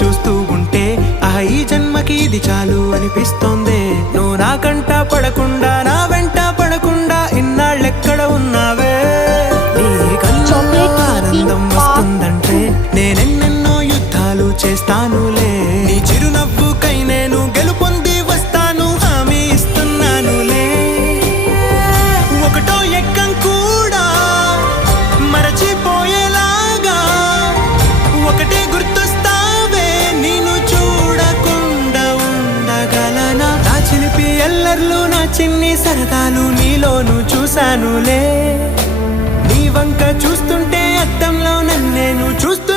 చూస్తూ ఉంటే ఈ జన్మకి ఇది చాలు అనిపిస్తోంది. నువ్వు నా కంట పడకుండా నా వెంట పడకుండా ఇన్నాళ్ళెక్కడ ఉన్నావే. నీ కళ్ళలో ఆనందం వస్తుందంటే నేనెన్నెన్నో యుద్ధాలు చేస్తానులే. నీ చిరునవ్వుకై నేను గెలుపొంది వస్తాను హామీ ఇస్తున్నానులే. ఒకటో ఎక్కం కూడా మరచిపోయేలాగా ఒకటే గుర్తొస్తావే. నేను చూడకుండా ఉండగలనా? నా చిలిపి ఎల్లర్లు నా చిన్ని సరదాలు నీలోను చూశానులే. నీ వంక చూస్తుంటే అద్దంలో నన్నేను చూస్తూ